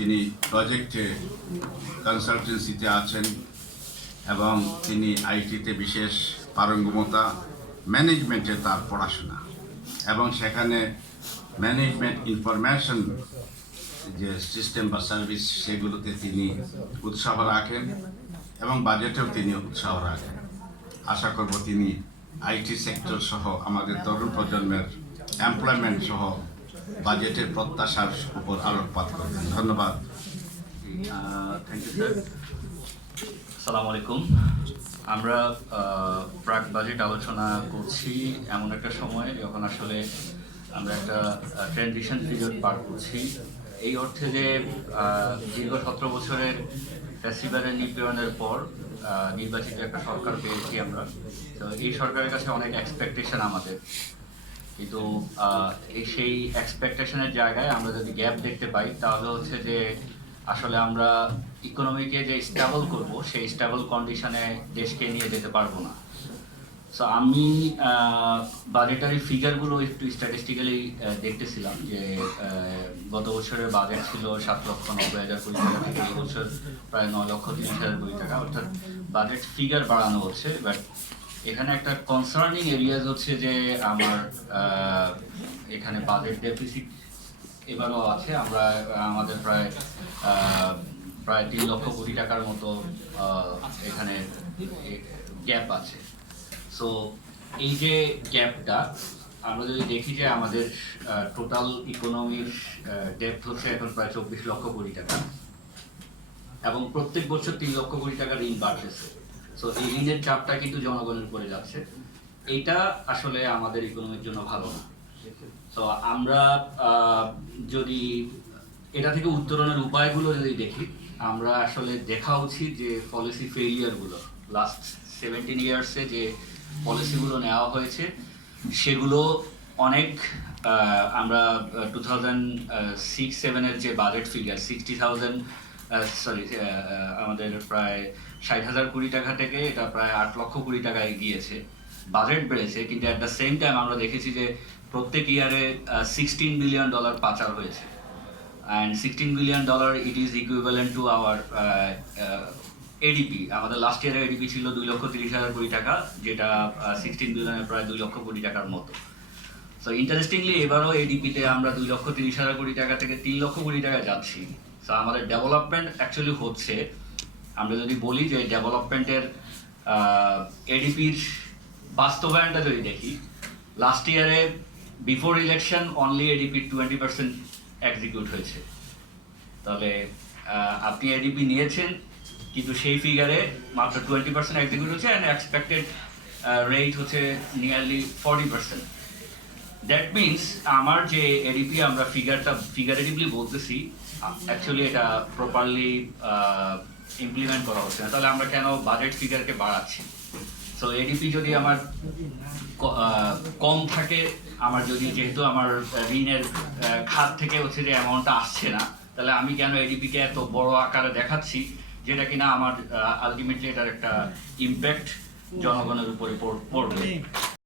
তিনি প্রজেক্টে কনসালটেন্সিতে আছেন এবং তিনি আইটিতে বিশেষ পারঙ্গমতা, ম্যানেজমেন্টে তার পড়াশোনা এবং সেখানে ম্যানেজমেন্ট ইনফরমেশন যে সিস্টেম বা সার্ভিস সেগুলোতে তিনি উৎসাহ রাখেন এবং বাজেটেও তিনি উৎসাহ রাখেন। আশা করব তিনি আইটি সেক্টর সহ আমাদের তরুণ প্রজন্মের এমপ্লয়মেন্ট সহ বাজেটের প্রত্যাশার উপর আলোকপাত করবেন। ধন্যবাদ। Thank you sir. আসসালামু আলাইকুম। আমরা প্রাক বাজেট আলোচনা করছি এমন একটা সময় যখন আসলে আমরা একটা ট্রানজিশন পিরিয়ড পার করছি। এই অর্থে যে দীর্ঘ 17 বছরের ফ্যাসিবাদের নিপীড়নের পর নির্বাচিত একটা সরকার পেয়েছি আমরা। তো এই সরকারের কাছে অনেক এক্সপেকটেশন আমাদের, কিন্তু সেই এক্সপেকটেশনের জায়গায় আমরা যদি গ্যাপ দেখতে পাই তাহলে হচ্ছে যে আসলে আমরা ইকোনমিকে যে স্টেবল করব সেই স্টেবল কন্ডিশনে দেশকে নিয়ে যেতে পারবো না। সো আমি বাজেটারি ফিগারগুলো একটু স্ট্যাটিস্টিক্যালি দেখতেছিলাম যে গত বছরের বাজেট ছিল 7,90,000 কোটি টাকা থেকে এই বছর প্রায় 9,30,000 কোটি টাকা, অর্থাৎ বাজেট ফিগার বাড়ানো হচ্ছে। বাট এখানে একটা কনসার্নিং এরিয়াজ হচ্ছে যে আমার এখানে বাজেট ডেফিসিট এবারও আছে। আমরা আমাদের প্রায় 3 লক্ষ কোটি টাকার মতো এখানে গ্যাপ আছে। সো এই যে গ্যাপটা আমরা যদি দেখি যে আমাদের টোটাল ইকোনমির ডেপ্থ হচ্ছে এখন প্রায় 24 লক্ষ কোটি টাকা এবং প্রত্যেক বছর 3 লক্ষ কোটি টাকা ঋণ বাড়তেছে। সো এই ঋণের চাপটা কিন্তু জনগণের উপরে যাচ্ছে। এইটা আসলে আমাদের ইকোনমির জন্য ভালো না। তো আমরা যদি এটা থেকে উত্তরণের উপায়গুলো যদি দেখি, আমরা আসলে দেখা উচিত যে পলিসি ফেইলিয়ারগুলো লাস্ট 17 ইয়ার্সে যে পলিসিগুলো নেওয়া হয়েছে সেগুলো অনেক আমরা 2006-07 যে বাজেট ফিগার 60,000 আমাদের প্রায় 60,000 কোটি টাকা থেকে এটা প্রায় 8 লক্ষ কোটি টাকায় গিয়েছে। বাজেট বেড়েছে, কিন্তু অ্যাট দ্য সেম টাইম আমরা দেখেছি যে প্রত্যেক ইয়ারে $16 বিলিয়ন পাচার হয়েছে। And $16 billion it is equivalent to our ADP. আমাদের লাস্ট ইয়ারের এডিপি ছিল 2,30,000 কোটি টাকা, যেটা 16 বিলিয়নের প্রায় 2 লক্ষ কোটি টাকার মতো। সো ইন্টারেস্টিংলি এবারও এডিপিতে আমরা 2,30,000 কোটি টাকা থেকে 3 লক্ষ কোটি টাকা যাচ্ছি। সো আমাদের ডেভেলপমেন্ট অ্যাকচুয়ালি হচ্ছে। আমরা যদি বলি যে ডেভেলপমেন্টের এডিপির বাস্তবায়নটা যদি দেখি, লাস্ট ইয়ারে before election only ADP 20% execute হয়েছে। তাহলে আপনি এডিপি নিয়েছেন কিন্তু সেই ফিগারে মাত্র 20% এক্সিকিউট হচ্ছে অ্যান্ড এক্সপেক্টেড রেট হচ্ছে নিয়ারলি 40%। দ্যাট মিনস আমার যে এডিপি আমরা ফিগারেটিভলি বলতেছি, অ্যাকচুয়ালি এটা প্রপারলি ইমপ্লিমেন্ট করা হচ্ছে না। তাহলে আমরা কেন বাজেট ফিগারকে বাড়াচ্ছি? সো এডিপি যদি আমার কম থাকে, আমার যদি যেহেতু আমার ঋণের খাত থেকে হচ্ছে যে অ্যামাউন্টটা আসছে না, তাহলে আমি কেন এডিপিকে এত বড় আকারে দেখাচ্ছি, যেটা কিনা আমার আলটিমেটলি এটার একটা ইম্প্যাক্ট জনগণের উপরে পড়বে।